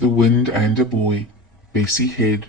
The Wind and a Boy, Bessie Head.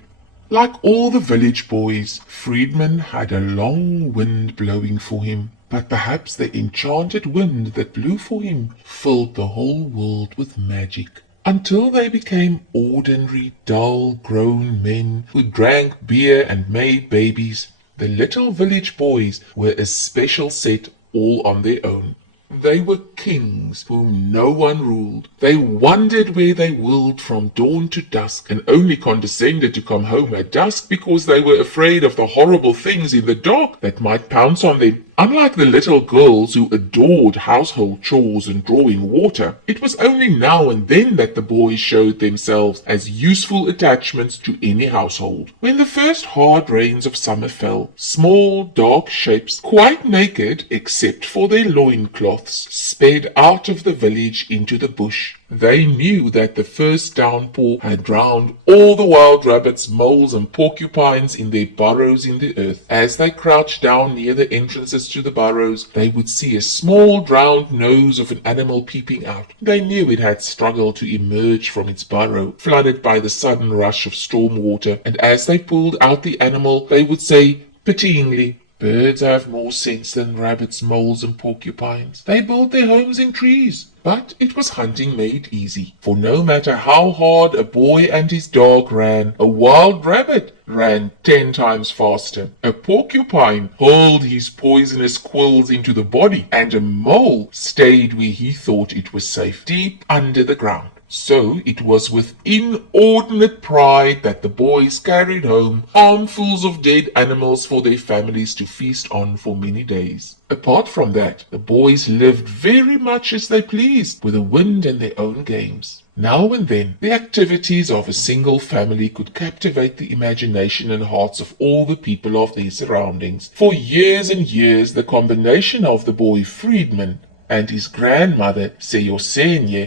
Like all the village boys, Fredman had a long wind blowing for him, but perhaps the enchanted wind that blew for him filled the whole world with magic. Until they became ordinary, dull, grown men who drank beer and made babies, the little village boys were a special set all on their own. They were kings whom no one ruled. They wandered where they willed from dawn to dusk, and only condescended to come home at dusk because they were afraid of the horrible things in the dark that might pounce on them. Unlike the little girls who adored household chores and drawing water, it was only now and then that the boys showed themselves as useful attachments to any household. When the first hard rains of summer fell, small dark shapes, quite naked except for their loincloths, sped out of the village into the bush. They knew that the first downpour had drowned all the wild rabbits, moles, and porcupines in their burrows in the earth. As they crouched down near the entrances to the burrows, they would see a small drowned nose of an animal peeping out. They knew it had struggled to emerge from its burrow, flooded by the sudden rush of storm water, and as they pulled out the animal, they would say pityingly, "Birds have more sense than rabbits, moles, and porcupines. They build their homes in trees." But it was hunting made easy, for no matter how hard a boy and his dog ran, a wild rabbit ran 10 times faster. A porcupine hurled his poisonous quills into the body, and a mole stayed where he thought it was safe, deep under the ground. So it was with inordinate pride that the boys carried home armfuls of dead animals for their families to feast on for many days. Apart from that, the boys lived very much as they pleased, with the wind and their own games. Now and then, the activities of a single family could captivate the imagination and hearts of all the people of their surroundings. For years and years, the combination of the boy Fredman and his grandmother Se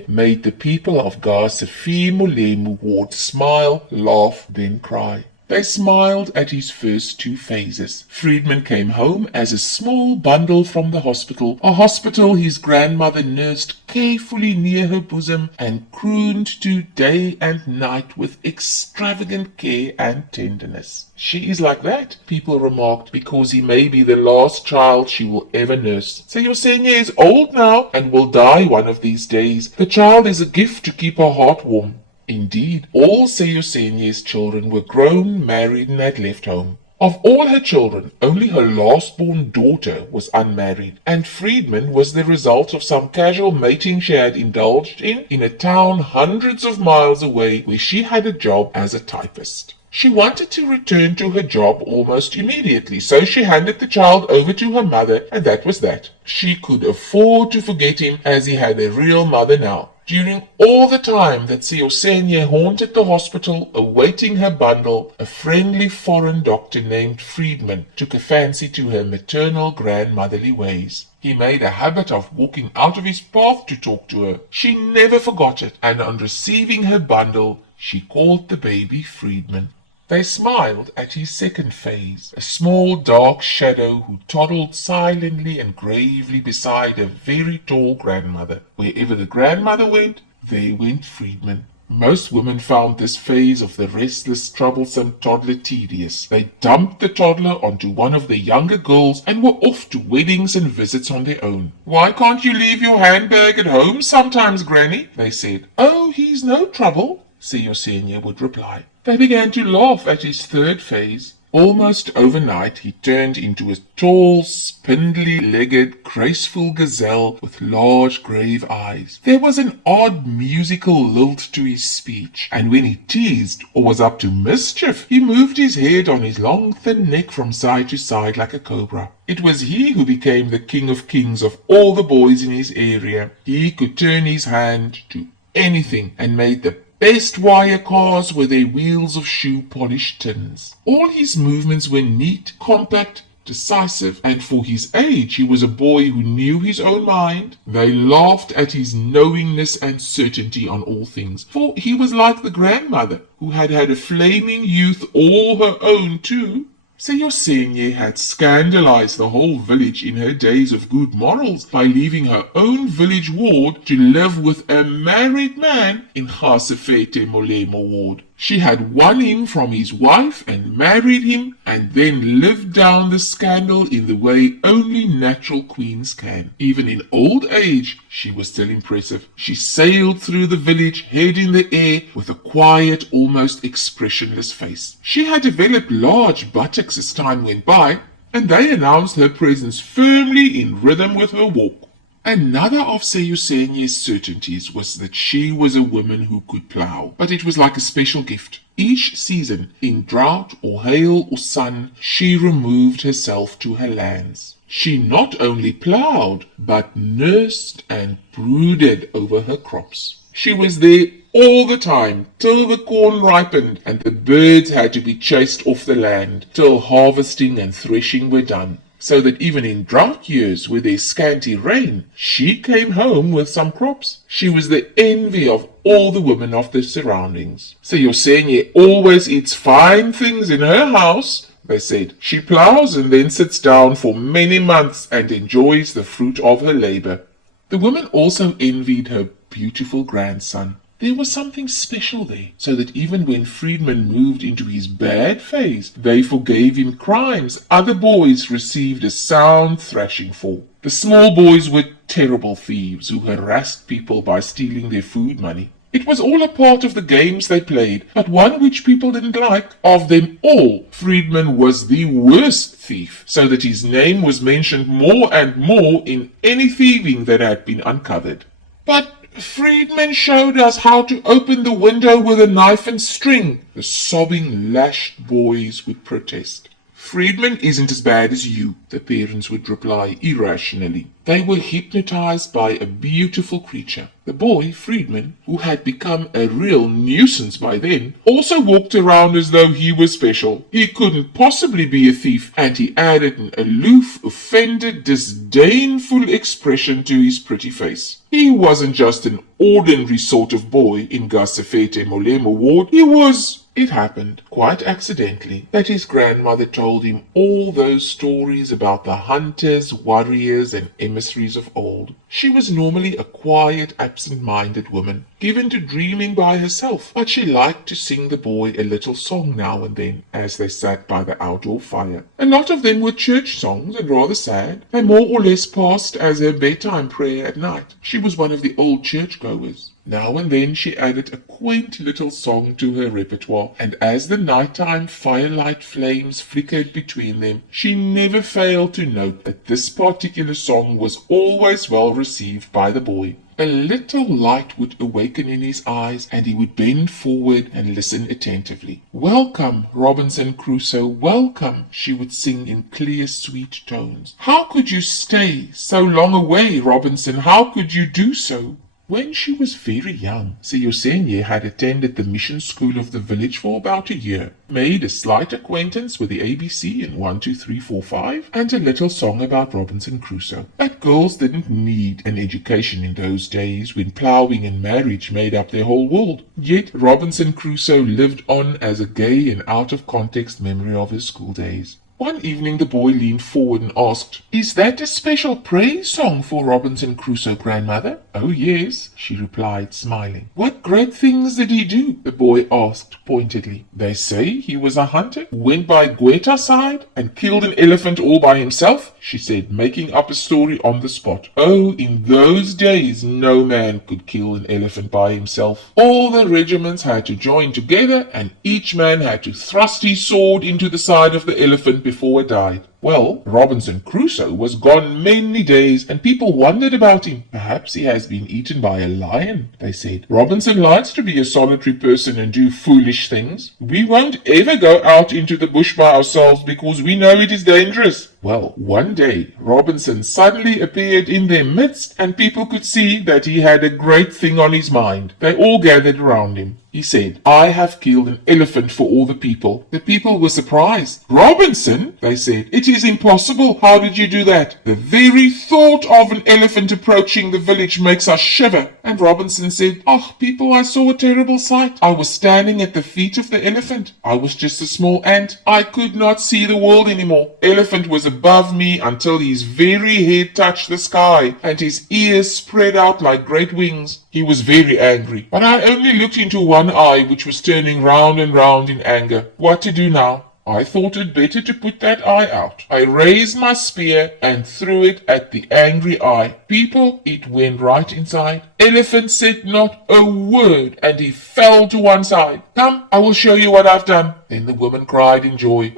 made the people of Gasefi Mulemu ward smile, laugh, then cry. They smiled at his first 2 phases. Fredman came home as a small bundle from the hospital, a hospital his grandmother nursed carefully near her bosom and crooned to day and night with extravagant care and tenderness. "She is like that," people remarked, "because he may be the last child she will ever nurse. Seyosenya is old now and will die one of these days. The child is a gift to keep her heart warm." Indeed, all Seyosenya's children were grown, married, and had left home. Of all her children, only her last-born daughter was unmarried, and Fredman was the result of some casual mating she had indulged in a town hundreds of miles away where she had a job as a typist. She wanted to return to her job almost immediately, so she handed the child over to her mother, and that was that. She could afford to forget him, as he had a real mother now. During all the time that Seyosenya haunted the hospital awaiting her bundle, a friendly foreign doctor named Fredman took a fancy to her maternal grandmotherly ways. He made a habit of walking out of his path to talk to her. She never forgot it, and on receiving her bundle, she called the baby Fredman. They smiled at his second phase, a small dark shadow who toddled silently and gravely beside a very tall grandmother. Wherever the grandmother went, there went Fredman. Most women found this phase of the restless, troublesome toddler tedious. They dumped the toddler onto one of the younger girls and were off to weddings and visits on their own. "Why can't you leave your handbag at home sometimes, Granny?" they said. "Oh, he's no trouble," Seyosenya would reply. They began to laugh at his third phase. Almost overnight he turned into a tall, spindly-legged, graceful gazelle with large grave eyes. There was an odd musical lilt to his speech, and when he teased or was up to mischief, he moved his head on his long thin neck from side to side like a cobra. It was he who became the king of kings of all the boys in his area. He could turn his hand to anything and made the best wire cars with their wheels of shoe-polished tins. All his movements were neat, compact, decisive, and for his age he was a boy who knew his own mind. They laughed at his knowingness and certainty on all things, for he was like the grandmother, who had had a flaming youth all her own too. So your senior had scandalized the whole village in her days of good morals by leaving her own village ward to live with a married man in Gasefete Molemo ward. She had won him from his wife and married him, and then lived down the scandal in the way only natural queens can. Even in old age, she was still impressive. She sailed through the village, head in the air, with a quiet, almost expressionless face. She had developed large buttocks as time went by, and they announced her presence firmly in rhythm with her walk. Another of Seyusenye's certainties was that she was a woman who could plough, but it was like a special gift. Each season, in drought or hail or sun, she removed herself to her lands. She not only ploughed, but nursed and brooded over her crops. She was there all the time, till the corn ripened and the birds had to be chased off the land, till harvesting and threshing were done. So that even in drought years with their scanty rain, she came home with some crops. She was the envy of all the women of the surroundings. So your Senye always eats fine things in her house, they said. She ploughs and then sits down for many months and enjoys the fruit of her labor. The women also envied her beautiful grandson. There was something special there, so that even when Fredman moved into his bad phase, they forgave him crimes other boys received a sound thrashing for. The small boys were terrible thieves who harassed people by stealing their food money. It was all a part of the games they played, but one which people didn't like. Of them all, Fredman was the worst thief, so that his name was mentioned more and more in any thieving that had been uncovered. But Fredman showed us how to open the window with a knife and string, the sobbing, lashed boys would protest. Fredman isn't as bad as you, the parents would reply irrationally. They were hypnotized by a beautiful creature. The boy, Fredman, who had become a real nuisance by then, also walked around as though he was special. He couldn't possibly be a thief, and he added an aloof, offended, disdainful expression to his pretty face. He wasn't just an ordinary sort of boy in Gasefete Molemo ward. He was... It happened, quite accidentally, that his grandmother told him all those stories about the hunters, warriors, and emissaries of old. She was normally a quiet, absent-minded woman, given to dreaming by herself, but she liked to sing the boy a little song now and then, as they sat by the outdoor fire. A lot of them were church songs and rather sad. They more or less passed as her bedtime prayer at night. She was one of the old churchgoers. Now and then she added a quaint little song to her repertoire, and as the nighttime firelight flames flickered between them, she never failed to note that this particular song was always well received by the boy. A little light would awaken in his eyes, and he would bend forward and listen attentively. "Welcome, Robinson Crusoe, welcome," she would sing in clear, sweet tones. "How could you stay so long away, Robinson? How could you do so?" When she was very young, Seyosenye had attended the mission school of the village for about a year, made a slight acquaintance with the ABC in 1, 2, 3, 4, 5, and a little song about Robinson Crusoe. But girls didn't need an education in those days when ploughing and marriage made up their whole world. Yet Robinson Crusoe lived on as a gay and out-of-context memory of his school days. One evening the boy leaned forward and asked, "Is that a special praise song for Robinson Crusoe, grandmother?" "Oh, yes," she replied, smiling. "What great things did he do?" the boy asked pointedly. "They say he was a hunter, went by Gweta's side, and killed an elephant all by himself," she said, making up a story on the spot. Oh, in those days no man could kill an elephant by himself. All the regiments had to join together, and each man had to thrust his sword into the side of the elephant before it died. Well, Robinson Crusoe was gone many days, and people wondered about him. "Perhaps he has been eaten by a lion," they said. "Robinson likes to be a solitary person and do foolish things. We won't ever go out into the bush by ourselves because we know it is dangerous." Well, one day, Robinson suddenly appeared in their midst, and people could see that he had a great thing on his mind. They all gathered around him. He said, "I have killed an elephant for all the people." The people were surprised. "Robinson," they said, "it is impossible. How did you do that? The very thought of an elephant approaching the village makes us shiver." And Robinson said, "Oh, people, I saw a terrible sight. I was standing at the feet of the elephant. I was just a small ant. I could not see the world anymore. Elephant was above me until his very head touched the sky, and his ears spread out like great wings. He was very angry, but I only looked into one eye, which was turning round and round in anger. What to do now? I thought it better to put that eye out. I raised my spear and threw it at the angry eye. People, it went right inside. Elephant said not a word, and he fell to one side. Come, I will show you what I've done." Then the woman cried in joy.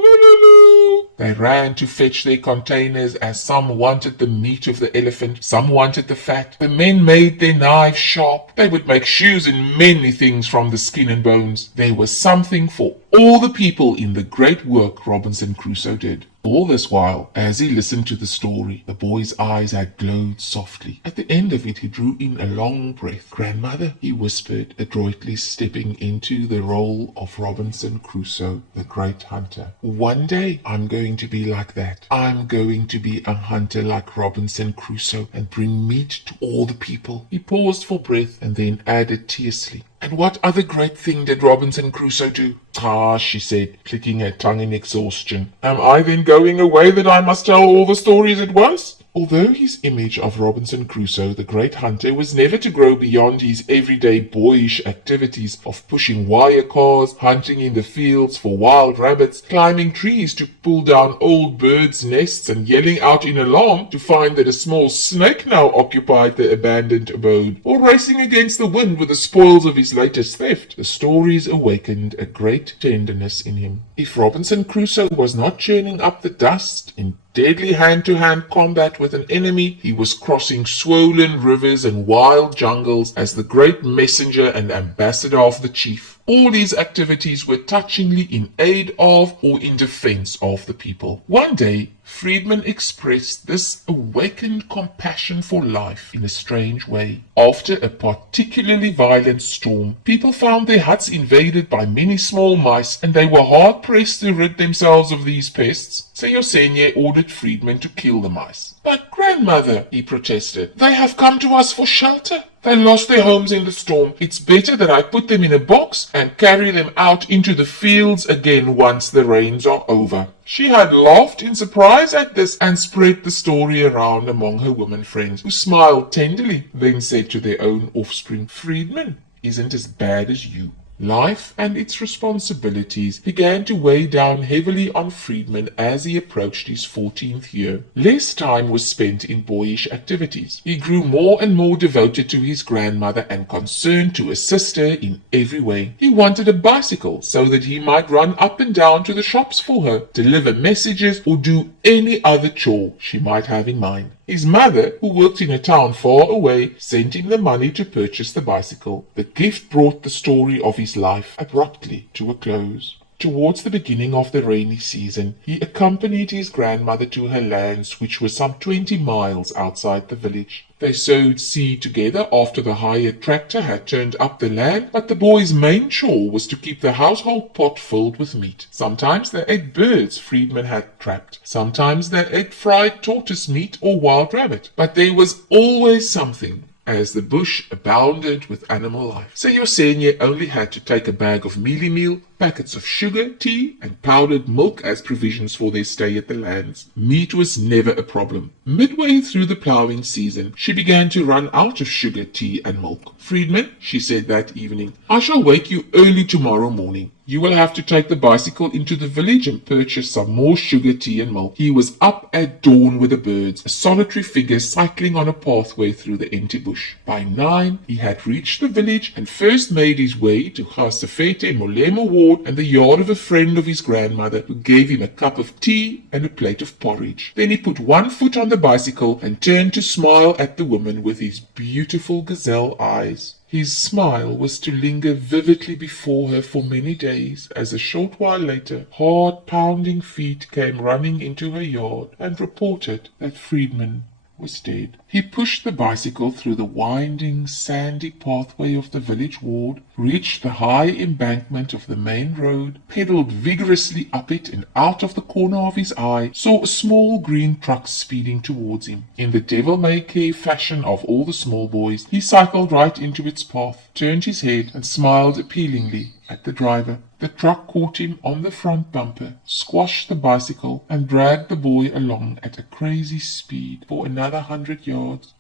They ran to fetch their containers, as some wanted the meat of the elephant, some wanted the fat. The men made their knives sharp. They would make shoes and many things from the skin and bones. There was something for all the people in the great work Robinson Crusoe did. All this while, as he listened to the story, the boy's eyes had glowed softly. At the end of it, he drew in a long breath. "Grandmother," he whispered, adroitly stepping into the role of Robinson Crusoe, the great hunter. "One day, I'm going to be like that. I'm going to be a hunter like Robinson Crusoe and bring meat to all the people." He paused for breath and then added tersely, "And what other great thing did Robinson Crusoe do?" "Ah," she said, clicking her tongue in exhaustion. "Am I then going away that I must tell all the stories at once?" Although his image of Robinson Crusoe, the great hunter, was never to grow beyond his everyday boyish activities of pushing wire cars, hunting in the fields for wild rabbits, climbing trees to pull down old birds' nests, and yelling out in alarm to find that a small snake now occupied the abandoned abode, or racing against the wind with the spoils of his latest theft, the stories awakened a great tenderness in him. If Robinson Crusoe was not churning up the dust in deadly hand-to-hand combat with an enemy, he was crossing swollen rivers and wild jungles as the great messenger and ambassador of the chief. All these activities were touchingly in aid of or in defense of the people. One day, Fredman expressed this awakened compassion for life in a strange way. After a particularly violent storm, people found their huts invaded by many small mice, and they were hard-pressed to rid themselves of these pests. So Yosenye ordered Fredman to kill the mice. "But grandmother," he protested, "they have come to us for shelter. They lost their homes in the storm. It's better that I put them in a box and carry them out into the fields again once the rains are over." She had laughed in surprise at this and spread the story around among her women friends, who smiled tenderly, then said to their own offspring, "Fredman isn't as bad as you." Life and its responsibilities began to weigh down heavily on Fredman as he approached his 14th year. Less time was spent in boyish activities. He grew more and more devoted to his grandmother and concerned to assist her in every way. He wanted a bicycle so that he might run up and down to the shops for her, deliver messages, or do any other chore she might have in mind. His mother, who worked in a town far away, sent him the money to purchase the bicycle. The gift brought the story of his life abruptly to a close. Towards the beginning of the rainy season, he accompanied his grandmother to her lands, which were some 20 miles outside the village. They sowed seed together after the hired tractor had turned up the land, but the boy's main chore was to keep the household pot filled with meat. Sometimes they ate birds Fredman had trapped. Sometimes they ate fried tortoise meat or wild rabbit. But there was always something, as the bush abounded with animal life. So Yosenye only had to take a bag of mealie meal, packets of sugar, tea, and powdered milk as provisions for their stay at the lands. Meat was never a problem. Midway through the ploughing season, she began to run out of sugar, tea, and milk. "Fredman," she said that evening, "I shall wake you early tomorrow morning. You will have to take the bicycle into the village and purchase some more sugar, tea, and milk." He was up at dawn with the birds, a solitary figure cycling on a pathway through the empty bush. By 9, he had reached the village and first made his way to Gasefete Molemo Ward and the yard of a friend of his grandmother, who gave him a cup of tea and a plate of porridge. Then he put one foot on the bicycle and turned to smile at the woman with his beautiful gazelle eyes. His smile was to linger vividly before her for many days, as a short while later heart-pounding feet came running into her yard and reported that Fredman was dead. He pushed the bicycle through the winding, sandy pathway of the village ward, reached the high embankment of the main road, pedalled vigorously up it, and out of the corner of his eye saw a small green truck speeding towards him. In the devil-may-care fashion of all the small boys, he cycled right into its path, turned his head, and smiled appealingly at the driver. The truck caught him on the front bumper, squashed the bicycle, and dragged the boy along at a crazy speed for another 100 yards,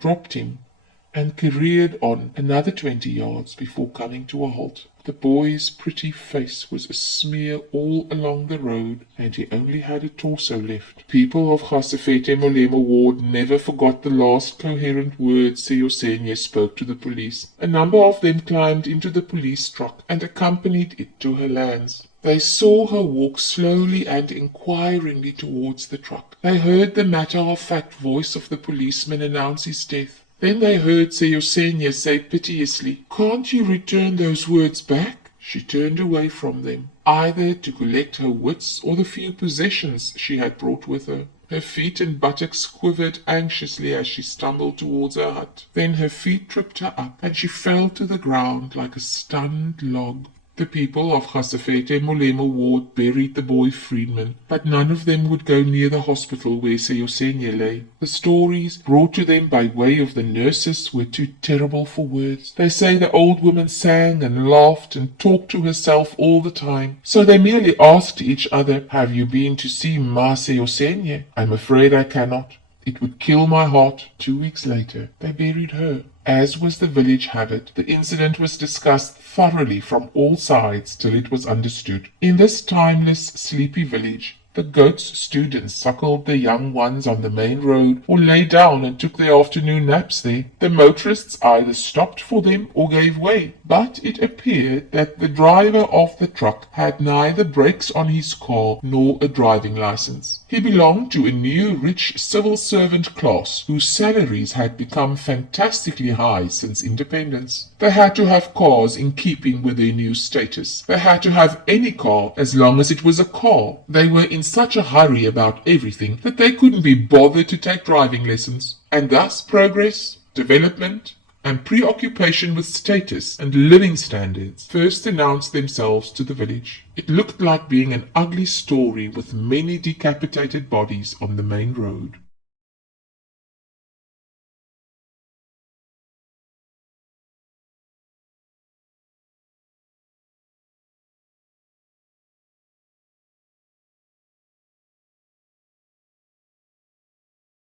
dropped him, and careered on another 20 yards before coming to a halt. The boy's pretty face was a smear all along the road, and he only had a torso left. People of Fredman and Se ward never forgot the last coherent words Se spoke to the police. A number of them climbed into the police truck and accompanied it to her lands. They saw her walk slowly and inquiringly towards the truck. They heard the matter-of-fact voice of the policeman announce his death. Then they heard Se say piteously, "Can't you return those words back?" She turned away from them, either to collect her wits or the few possessions she had brought with her. Her feet and buttocks quivered anxiously as she stumbled towards her hut. Then her feet tripped her up, and she fell to the ground like a stunned log. The people of Fredman and Se ward buried the boy Fredman, but none of them would go near the hospital where Se lay. The stories brought to them by way of the nurses were too terrible for words. They say the old woman sang and laughed and talked to herself all the time, so they merely asked each other, "Have you been to see Ma Se I'm afraid I cannot. It would kill my heart." 2 weeks later, they buried her. As was the village habit, the incident was discussed thoroughly from all sides till it was understood. In this timeless, sleepy village, the goats stewed and suckled their young ones on the main road, or lay down and took their afternoon naps there. The motorists either stopped for them or gave way, but it appeared that the driver of the truck had neither brakes on his car nor a driving license. He belonged to a new rich civil servant class whose salaries had become fantastically high since independence. They had to have cars in keeping with their new status. They had to have any car as long as it was a car. They were in such a hurry about everything that they couldn't be bothered to take driving lessons. And thus progress, development, and preoccupation with status and living standards first announced themselves to the village. It looked like being an ugly story with many decapitated bodies on the main road.